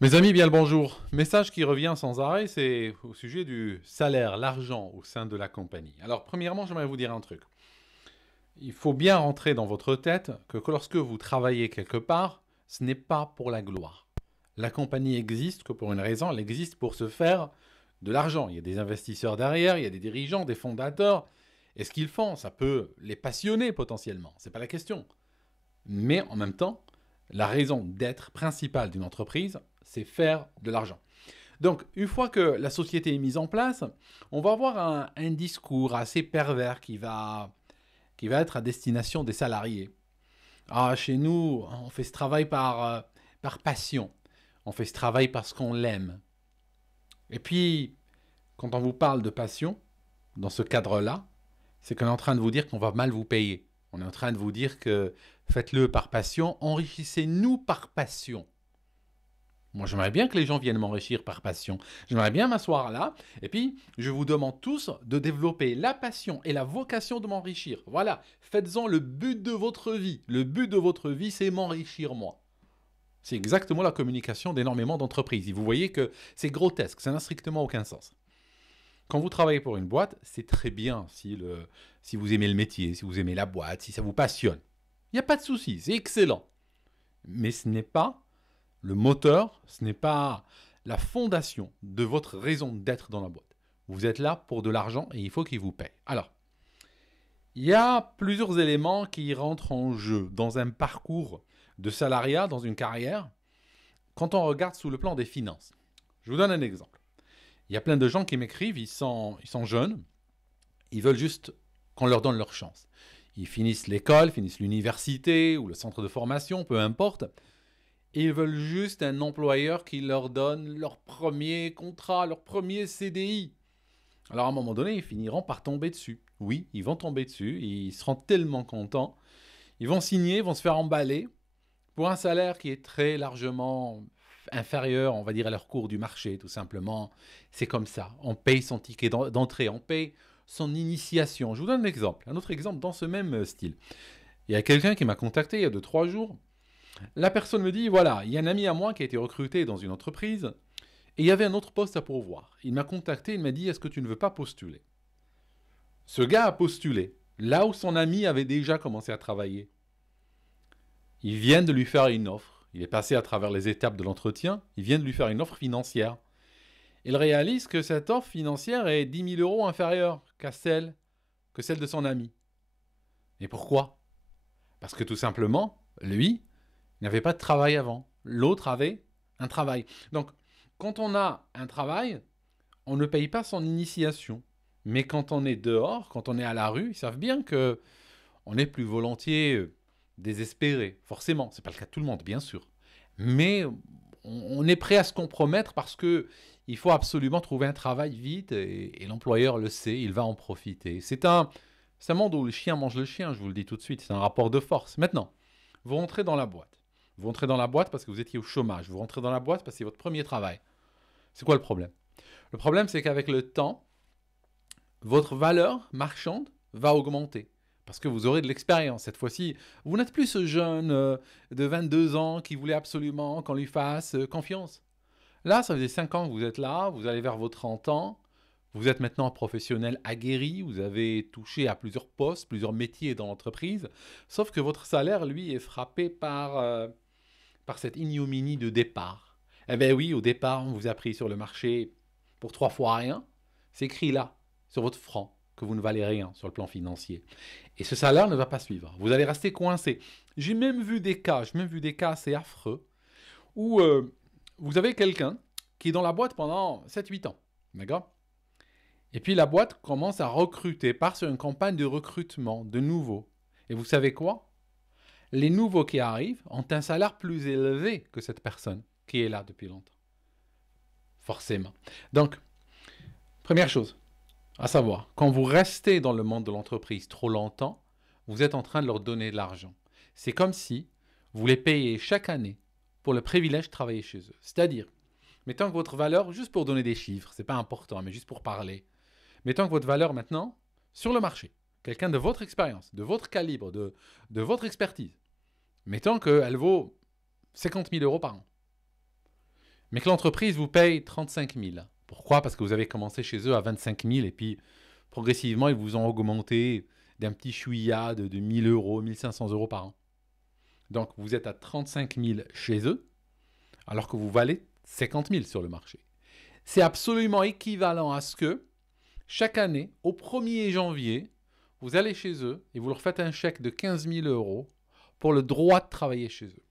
Mes amis, bien le bonjour. Message qui revient sans arrêt, c'est au sujet du salaire, l'argent au sein de la compagnie. Alors, premièrement, j'aimerais vous dire un truc. Il faut bien rentrer dans votre tête que lorsque vous travaillez quelque part, ce n'est pas pour la gloire. La compagnie existe que pour une raison, elle existe pour se faire de l'argent. Il y a des investisseurs derrière, il y a des dirigeants, des fondateurs. Et ce qu'ils font, ça peut les passionner potentiellement. C'est pas la question. Mais en même temps, la raison d'être principale d'une entreprise, c'est faire de l'argent. Donc, une fois que la société est mise en place, on va avoir un discours assez pervers qui va être à destination des salariés. Ah, chez nous, on fait ce travail par passion. On fait ce travail parce qu'on l'aime. Et puis, quand on vous parle de passion, dans ce cadre-là, c'est qu'on est en train de vous dire qu'on va mal vous payer. On est en train de vous dire que faites-le par passion, enrichissez-nous par passion. Moi, j'aimerais bien que les gens viennent m'enrichir par passion. J'aimerais bien m'asseoir là, et puis je vous demande tous de développer la passion et la vocation de m'enrichir. Voilà, faites-en le but de votre vie. Le but de votre vie, c'est m'enrichir moi. C'est exactement la communication d'énormément d'entreprises. Et vous voyez que c'est grotesque, ça n'a strictement aucun sens. Quand vous travaillez pour une boîte, c'est très bien si vous aimez le métier, si vous aimez la boîte, si ça vous passionne. Il n'y a pas de souci, c'est excellent. Mais ce n'est pas le moteur, ce n'est pas la fondation de votre raison d'être dans la boîte. Vous êtes là pour de l'argent et il faut qu'il vous paye. Alors, il y a plusieurs éléments qui rentrent en jeu dans un parcours de salariat, dans une carrière, quand on regarde sous le plan des finances. Je vous donne un exemple. Il y a plein de gens qui m'écrivent, ils sont jeunes, ils veulent juste qu'on leur donne leur chance. Ils finissent l'école, finissent l'université ou le centre de formation, peu importe. Et ils veulent juste un employeur qui leur donne leur premier contrat, leur premier CDI. Alors à un moment donné, ils finiront par tomber dessus. Oui, ils vont tomber dessus, ils seront tellement contents. Ils vont signer, vont se faire emballer pour un salaire qui est très largement inférieur, on va dire, à leur cours du marché, tout simplement. C'est comme ça. On paye son ticket d'entrée, on paye son initiation. Je vous donne un exemple, un autre exemple dans ce même style. Il y a quelqu'un qui m'a contacté il y a 2-3 jours. La personne me dit, voilà, il y a un ami à moi qui a été recruté dans une entreprise et il y avait un autre poste à pourvoir. Il m'a contacté, il m'a dit, est-ce que tu ne veux pas postuler? Ce gars a postulé, là où son ami avait déjà commencé à travailler. Ils viennent de lui faire une offre. Il est passé à travers les étapes de l'entretien. Ils viennent de lui faire une offre financière. Il réalise que cette offre financière est 10 000 euros inférieure que celle de son ami. Et pourquoi? Parce que tout simplement, lui, il n'avait pas de travail avant. L'autre avait un travail. Donc, quand on a un travail, on ne paye pas son initiation. Mais quand on est dehors, quand on est à la rue, ils savent bien que on est plus volontiers désespéré. Forcément, c'est pas le cas de tout le monde, bien sûr. Mais on est prêt à se compromettre parce que il faut absolument trouver un travail vite et l'employeur le sait, il va en profiter. C'est un monde où le chien mange le chien, je vous le dis tout de suite. C'est un rapport de force. Maintenant, vous rentrez dans la boîte. Vous rentrez dans la boîte parce que vous étiez au chômage. Vous rentrez dans la boîte parce que c'est votre premier travail. C'est quoi le problème? Le problème, c'est qu'avec le temps, votre valeur marchande va augmenter. Parce que vous aurez de l'expérience. Cette fois-ci, vous n'êtes plus ce jeune de 22 ans qui voulait absolument qu'on lui fasse confiance. Là, ça faisait 5 ans que vous êtes là, vous allez vers vos 30 ans, vous êtes maintenant un professionnel aguerri, vous avez touché à plusieurs postes, plusieurs métiers dans l'entreprise, sauf que votre salaire, lui, est frappé par cette ignominie de départ. Eh bien oui, au départ, on vous a pris sur le marché pour 3 fois rien. C'est écrit là, sur votre front, que vous ne valez rien sur le plan financier. Et ce salaire ne va pas suivre. Vous allez rester coincé. J'ai même vu des cas assez affreux, où vous avez quelqu'un qui est dans la boîte pendant 7-8 ans. D'accord? Et puis la boîte commence à recruter, part sur une campagne de recrutement de nouveaux. Et vous savez quoi? Les nouveaux qui arrivent ont un salaire plus élevé que cette personne qui est là depuis longtemps. Forcément. Donc, première chose, à savoir, quand vous restez dans le monde de l'entreprise trop longtemps, vous êtes en train de leur donner de l'argent. C'est comme si vous les payez chaque année pour le privilège de travailler chez eux. C'est-à-dire, mettons que votre valeur, juste pour donner des chiffres, c'est pas important, mais juste pour parler, mettons que votre valeur maintenant, sur le marché, quelqu'un de votre expérience, de votre calibre, de votre expertise, mettons qu'elle vaut 50 000 euros par an. mais que l'entreprise vous paye 35 000. Pourquoi? Parce que vous avez commencé chez eux à 25 000 et puis progressivement, ils vous ont augmenté d'un petit chouïa de 1 000 euros, 1 500 euros par an. Donc, vous êtes à 35 000 chez eux, alors que vous valez 50 000 sur le marché. C'est absolument équivalent à ce que, chaque année, au 1er janvier, vous allez chez eux et vous leur faites un chèque de 15 000 euros pour le droit de travailler chez eux.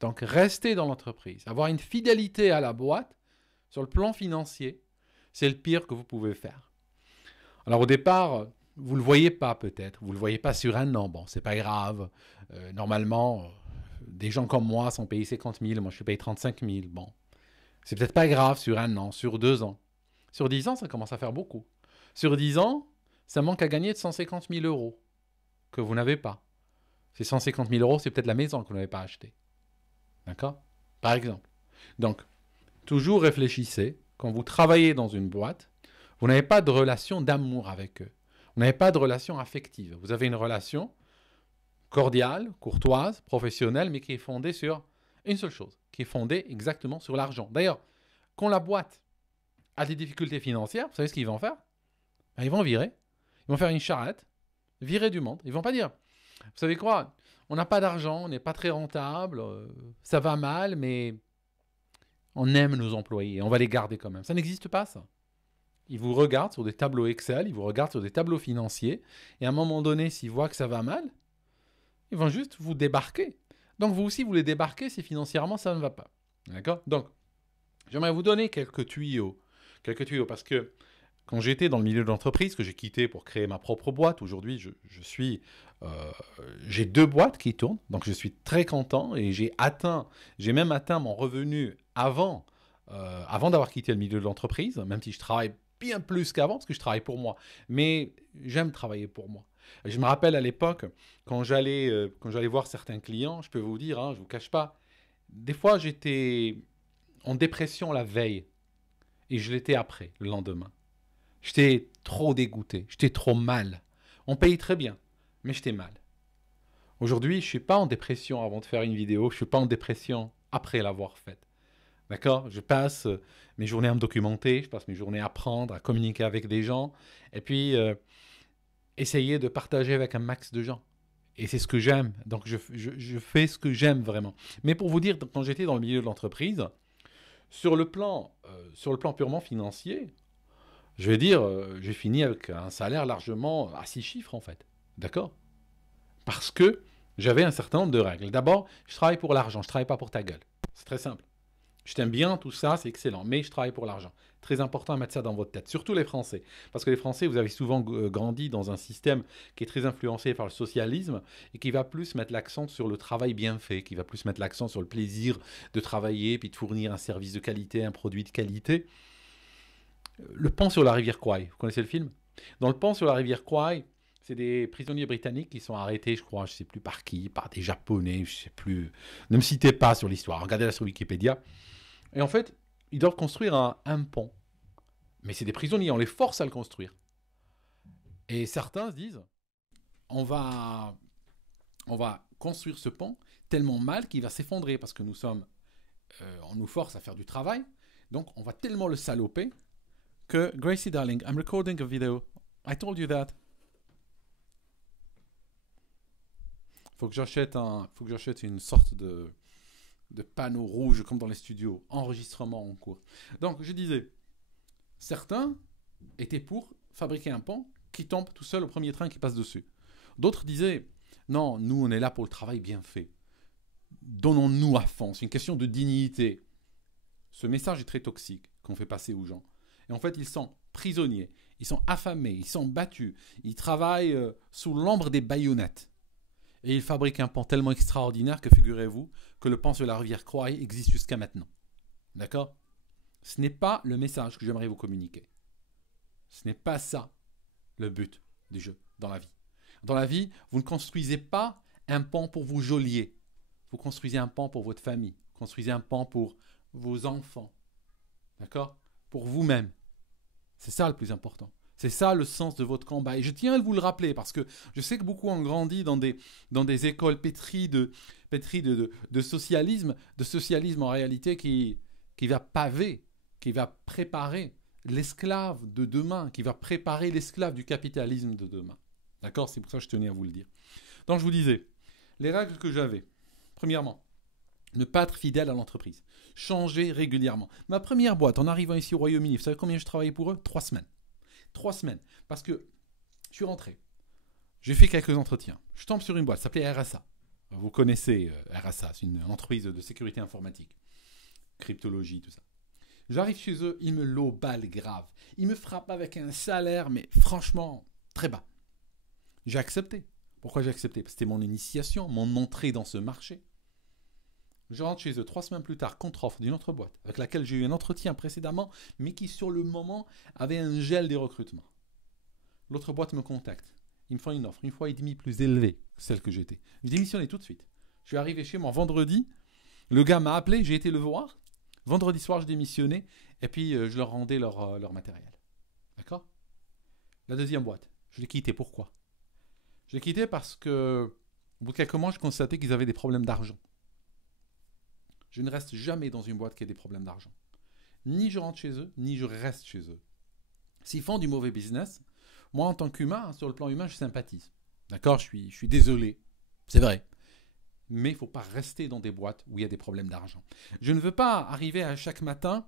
Donc, rester dans l'entreprise, avoir une fidélité à la boîte, sur le plan financier, c'est le pire que vous pouvez faire. Alors, au départ, vous ne le voyez pas peut-être, vous ne le voyez pas sur un an. Bon, c'est pas grave. Normalement, des gens comme moi sont payés 50 000, moi je suis payé 35 000. Bon, c'est peut-être pas grave sur un an, sur 2 ans. Sur 10 ans, ça commence à faire beaucoup. Sur 10 ans, ça manque à gagner de 150 000 euros que vous n'avez pas. Ces 150 000 euros, c'est peut-être la maison que vous n'avez pas achetée. D'accord? Par exemple. Donc, toujours réfléchissez. Quand vous travaillez dans une boîte, vous n'avez pas de relation d'amour avec eux. Vous n'avez pas de relation affective. Vous avez une relation cordiale, courtoise, professionnelle, mais qui est fondée sur une seule chose, qui est fondée exactement sur l'argent. D'ailleurs, quand la boîte a des difficultés financières, vous savez ce qu'ils vont faire? Ils vont virer. Ils vont faire une charrette, virer du monde. Ils vont pas dire, vous savez quoi, on n'a pas d'argent, on n'est pas très rentable, ça va mal, mais on aime nos employés, on va les garder quand même. Ça n'existe pas, ça. Ils vous regardent sur des tableaux Excel, ils vous regardent sur des tableaux financiers, et à un moment donné, s'ils voient que ça va mal, ils vont juste vous débarquer. Donc vous aussi, vous les débarquez si financièrement ça ne va pas. D'accord? Donc, j'aimerais vous donner quelques tuyaux. Quelques tuyaux, parce que quand j'étais dans le milieu de l'entreprise, que j'ai quitté pour créer ma propre boîte, aujourd'hui, j'ai 2 boîtes qui tournent, donc je suis très content et j'ai même atteint mon revenu avant d'avoir quitté le milieu de l'entreprise, même si je travaille bien plus qu'avant, parce que je travaille pour moi. Mais j'aime travailler pour moi. Je me rappelle à l'époque, quand j'allais voir certains clients, je peux vous dire, hein, je ne vous cache pas, des fois j'étais en dépression la veille et je l'étais après, le lendemain. J'étais trop dégoûté, j'étais trop mal. On paye très bien, mais j'étais mal. Aujourd'hui, je ne suis pas en dépression avant de faire une vidéo, je ne suis pas en dépression après l'avoir faite. D'accord? Je passe mes journées à me documenter, je passe mes journées à apprendre, à communiquer avec des gens, et puis essayer de partager avec un max de gens. Et c'est ce que j'aime, donc je fais ce que j'aime vraiment. Mais pour vous dire, quand j'étais dans le milieu de l'entreprise, sur le plan purement financier, je vais dire, j'ai fini avec un salaire largement à 6 chiffres en fait. D'accord? Parce que j'avais un certain nombre de règles. D'abord, je travaille pour l'argent, je ne travaille pas pour ta gueule. C'est très simple. Je t'aime bien, tout ça, c'est excellent, mais je travaille pour l'argent. Très important à mettre ça dans votre tête, surtout les Français. Parce que les Français, vous avez souvent grandi dans un système qui est très influencé par le socialisme et qui va plus mettre l'accent sur le travail bien fait, qui va plus mettre l'accent sur le plaisir de travailler, puis de fournir un service de qualité, un produit de qualité. Le Pont sur la rivière Kwai, vous connaissez le film? Dans le Pont sur la rivière Kwai, c'est des prisonniers britanniques qui sont arrêtés, je crois, je ne sais plus par qui, par des Japonais, je ne sais plus. Ne me citez pas sur l'histoire, regardez-la sur Wikipédia. Et en fait, ils doivent construire un pont. Mais c'est des prisonniers, on les force à le construire. Et certains se disent, on va construire ce pont tellement mal qu'il va s'effondrer parce que on nous force à faire du travail. Donc, on va tellement le saloper que, Gracie darling, I'm recording a video. I told you that. Faut que j'achète une sorte de panneau rouge comme dans les studios, enregistrement en cours. Donc je disais, certains étaient pour fabriquer un pont qui tombe tout seul au premier train qui passe dessus. D'autres disaient, non, nous on est là pour le travail bien fait. Donnons-nous à fond, c'est une question de dignité. Ce message est très toxique qu'on fait passer aux gens. Et en fait, ils sont prisonniers, ils sont affamés, ils sont battus, ils travaillent sous l'ombre des baïonnettes. Et ils fabriquent un pont tellement extraordinaire que, figurez-vous, que le pont sur la rivière Kwai existe jusqu'à maintenant. D'accord? Ce n'est pas le message que j'aimerais vous communiquer. Ce n'est pas ça le but du jeu dans la vie. Dans la vie, vous ne construisez pas un pont pour vous geôlier. Vous construisez un pont pour votre famille. Vous construisez un pont pour vos enfants. D'accord? Pour vous-même. C'est ça le plus important. C'est ça le sens de votre combat. Et je tiens à vous le rappeler parce que je sais que beaucoup ont grandi dans des écoles pétries de socialisme en réalité qui qui va paver, qui va préparer l'esclave de demain, qui va préparer l'esclave du capitalisme de demain. D'accord? C'est pour ça que je tenais à vous le dire. Donc je vous disais, les règles que j'avais, premièrement, ne pas être fidèle à l'entreprise. Changer régulièrement. Ma première boîte, en arrivant ici au Royaume-Uni, vous savez combien je travaillais pour eux? 3 semaines. 3 semaines. Parce que je suis rentré. J'ai fait quelques entretiens. Je tombe sur une boîte, ça s'appelait RSA. Vous connaissez RSA, c'est une entreprise de sécurité informatique. Cryptologie, tout ça. J'arrive chez eux, ils me loballent grave. Ils me frappent avec un salaire, mais franchement, très bas. J'ai accepté. Pourquoi j'ai accepté? Parce que c'était mon initiation, mon entrée dans ce marché. Je rentre chez eux 3 semaines plus tard, contre-offre d'une autre boîte, avec laquelle j'ai eu un entretien précédemment, mais qui sur le moment avait un gel des recrutements. L'autre boîte me contacte. Ils me font une offre, 1,5 fois plus élevée que celle que j'étais. Je démissionnais tout de suite. Je suis arrivé chez moi vendredi, le gars m'a appelé, j'ai été le voir. Vendredi soir, je démissionnais, et puis je leur rendais leur matériel. D'accord? La deuxième boîte, je l'ai quittée. Pourquoi? Je l'ai quittée parce que, au bout de quelques mois, je constatais qu'ils avaient des problèmes d'argent. Je ne reste jamais dans une boîte qui a des problèmes d'argent. Ni je rentre chez eux, ni je reste chez eux. S'ils font du mauvais business, moi, en tant qu'humain, sur le plan humain, je sympathise. D'accord? Je suis désolé. C'est vrai. Mais il ne faut pas rester dans des boîtes où il y a des problèmes d'argent. Je ne veux pas arriver à chaque matin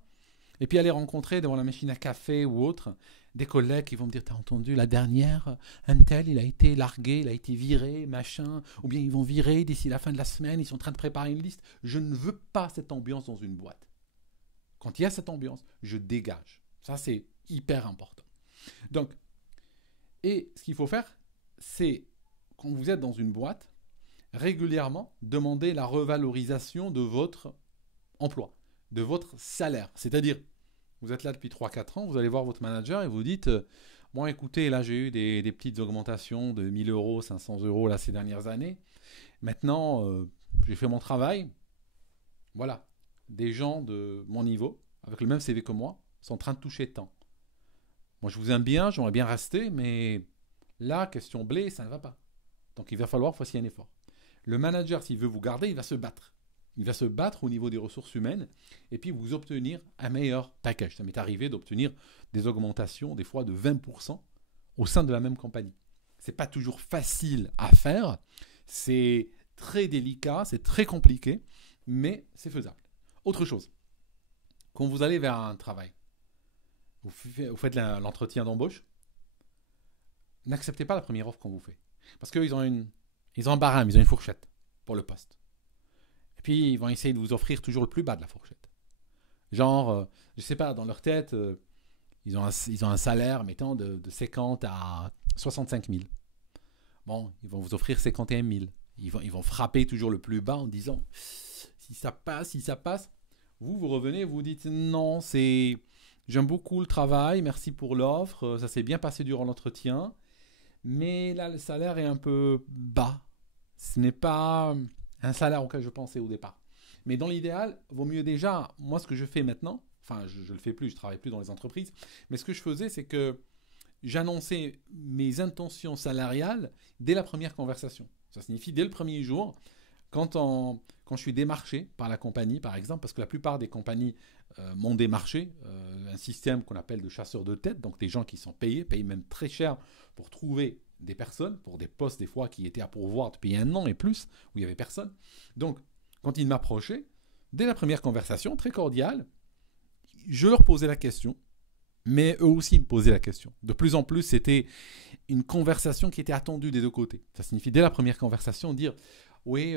et puis aller rencontrer devant la machine à café ou autre des collègues qui vont me dire, t'as entendu, la dernière, un tel, il a été largué, il a été viré, machin, ou bien ils vont virer d'ici la fin de la semaine, ils sont en train de préparer une liste. Je ne veux pas cette ambiance dans une boîte. Quand il y a cette ambiance, je dégage. Ça, c'est hyper important. Donc, et ce qu'il faut faire, c'est, quand vous êtes dans une boîte, régulièrement, demander la revalorisation de votre emploi, de votre salaire. C'est-à-dire, vous êtes là depuis 3-4 ans, vous allez voir votre manager et vous dites, moi écoutez, là j'ai eu des petites augmentations de 1 000 euros, 500 euros là, ces dernières années. Maintenant, j'ai fait mon travail. Voilà, des gens de mon niveau, avec le même CV que moi, sont en train de toucher tant. Moi, je vous aime bien, j'aimerais bien rester, mais là, question blé, ça ne va pas. Donc, il va falloir que vous fassiez un effort. Le manager, s'il veut vous garder, il va se battre. Il va se battre au niveau des ressources humaines et puis vous obtenir un meilleur package. Ça m'est arrivé d'obtenir des augmentations, des fois de 20% au sein de la même compagnie. Ce n'est pas toujours facile à faire. C'est très délicat, c'est très compliqué, mais c'est faisable. Autre chose, quand vous allez vers un travail, vous faites l'entretien d'embauche, n'acceptez pas la première offre qu'on vous fait. Parce qu'ils ont un barème, ils ont une fourchette pour le poste. Et puis, ils vont essayer de vous offrir toujours le plus bas de la fourchette. Genre, je ne sais pas, dans leur tête, ils ont un salaire, mettons, de 50 à 65 000. Bon, ils vont vous offrir 51 000. Ils vont frapper toujours le plus bas en disant, si ça passe. Vous revenez, vous dites, non, j'aime beaucoup le travail, merci pour l'offre, ça s'est bien passé durant l'entretien. Mais là, le salaire est un peu bas. Ce n'est pas un salaire auquel je pensais au départ. Mais dans l'idéal, vaut mieux déjà, moi ce que je fais maintenant, enfin je ne le fais plus, je ne travaille plus dans les entreprises, mais ce que je faisais, c'est que j'annonçais mes intentions salariales dès la première conversation. Ça signifie dès le premier jour, quand je suis démarché par la compagnie, par exemple, parce que la plupart des compagnies m'ont démarché, un système qu'on appelle de chasseurs de tête, donc des gens qui sont payés même très cher pour trouver des personnes, pour des postes des fois qui étaient à pourvoir depuis 1 an et plus, où il n'y avait personne. Donc, quand ils m'approchaient, dès la première conversation, très cordiale, je leur posais la question, mais eux aussi me posaient la question. De plus en plus, c'était une conversation qui était attendue des deux côtés. Ça signifie dès la première conversation dire « Oui,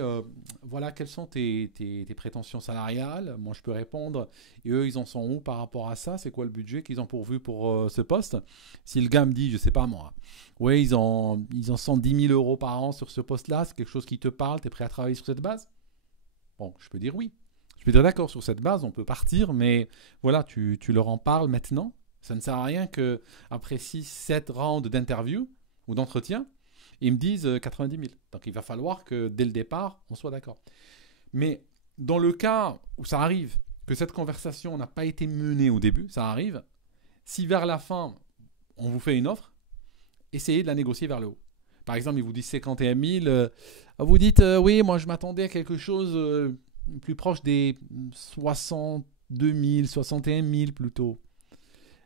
voilà, quelles sont tes prétentions salariales ?» Moi, je peux répondre. Et eux, ils en sont où par rapport à ça? C'est quoi le budget qu'ils ont pourvu pour ce poste? Si le gars me dit, je ne sais pas moi, oui, ils en sont 10 000 euros par an sur ce poste-là, c'est quelque chose qui te parle, tu es prêt à travailler sur cette base? Bon, je peux dire oui. Je peux dire d'accord, sur cette base, on peut partir, mais voilà, tu leur en parles maintenant. Ça ne sert à rien qu'après 6-7 rounds d'interview ou d'entretien, ils me disent 90 000. Donc, il va falloir que dès le départ, on soit d'accord. Mais dans le cas où ça arrive que cette conversation n'a pas été menée au début, ça arrive, si vers la fin, on vous fait une offre, essayez de la négocier vers le haut. Par exemple, ils vous disent 51 000, vous dites oui, moi je m'attendais à quelque chose plus proche des 60 62 000, 61 000 plutôt.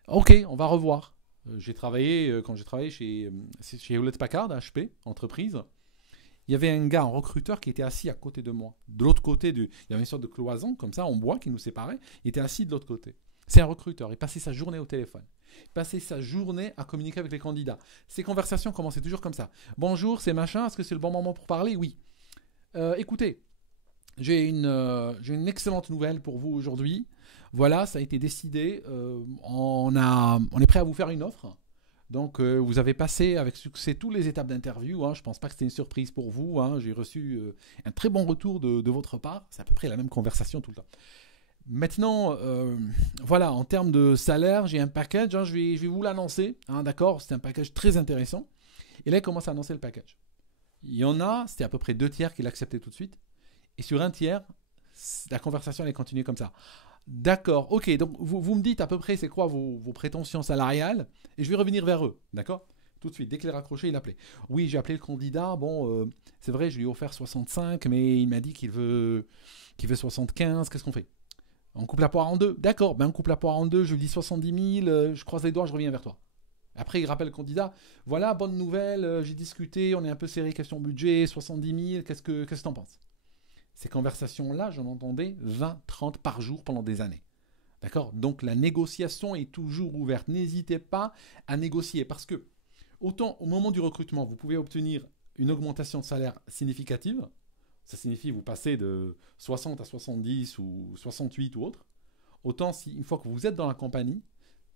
Ok, on va revoir. J'ai travaillé, quand j'ai travaillé chez Hewlett Packard, HP, entreprise, il y avait un gars, un recruteur qui était assis à côté de moi. De l'autre côté, il y avait une sorte de cloison comme ça en bois qui nous séparait. Il était assis de l'autre côté. C'est un recruteur. Il passait sa journée au téléphone. Il passait sa journée à communiquer avec les candidats. Ces conversations commençaient toujours comme ça. Bonjour, c'est machin. Est-ce que c'est le bon moment pour parler? Oui. Écoutez, j'ai une excellente nouvelle pour vous aujourd'hui. Voilà, ça a été décidé. On est prêt à vous faire une offre. Donc, vous avez passé avec succès toutes les étapes d'interview. Hein. Je ne pense pas que c'était une surprise pour vous. Hein. J'ai reçu un très bon retour de votre part. C'est à peu près la même conversation tout le temps. Maintenant, voilà, en termes de salaire, j'ai un package. Hein, je vais vous l'annoncer. Hein, d'accord, c'est un package très intéressant. Et là, il commence à annoncer le package. Il y en a, c'était à peu près 2 tiers qui l'acceptaient tout de suite. Et sur un tiers, la conversation allait continuer comme ça. D'accord, ok, donc vous me dites à peu près c'est quoi vos prétentions salariales et je vais revenir vers eux, d'accord? Tout de suite, dès qu'il est raccroché, il appelait. Oui, j'ai appelé le candidat, bon, c'est vrai, je lui ai offert 65, mais il m'a dit qu'il veut 75, qu'est-ce qu'on fait? On coupe la poire en deux, d'accord, ben on coupe la poire en deux, je lui dis 70 000, je croise les doigts, je reviens vers toi. Après, il rappelle le candidat, voilà, bonne nouvelle, j'ai discuté, on est un peu serré, question budget, 70 000, qu'est-ce que t'en penses? Ces conversations-là, j'en entendais 20, 30 par jour pendant des années. D'accord? Donc la négociation est toujours ouverte. N'hésitez pas à négocier parce que autant au moment du recrutement, vous pouvez obtenir une augmentation de salaire significative. Ça signifie vous passez de 60 à 70 ou 68 ou autre. Autant si une fois que vous êtes dans la compagnie,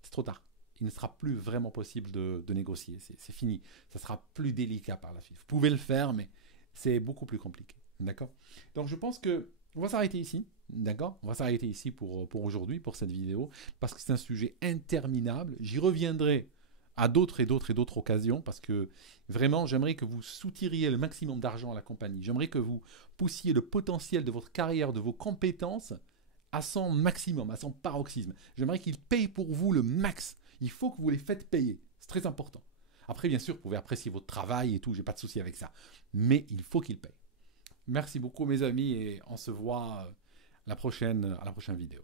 c'est trop tard. Il ne sera plus vraiment possible de négocier. C'est fini. Ça sera plus délicat par la suite. Vous pouvez le faire, mais c'est beaucoup plus compliqué. D'accord? Donc je pense que on va s'arrêter ici. D'accord? On va s'arrêter ici pour aujourd'hui, pour cette vidéo, parce que c'est un sujet interminable. J'y reviendrai à d'autres et d'autres et d'autres occasions, parce que vraiment, j'aimerais que vous soutiriez le maximum d'argent à la compagnie. J'aimerais que vous poussiez le potentiel de votre carrière, de vos compétences à son maximum, à son paroxysme. J'aimerais qu'ils payent pour vous le max. Il faut que vous les faites payer. C'est très important. Après, bien sûr, vous pouvez apprécier votre travail et tout, j'ai pas de souci avec ça. Mais il faut qu'ils payent. Merci beaucoup mes amis et on se voit à la prochaine vidéo.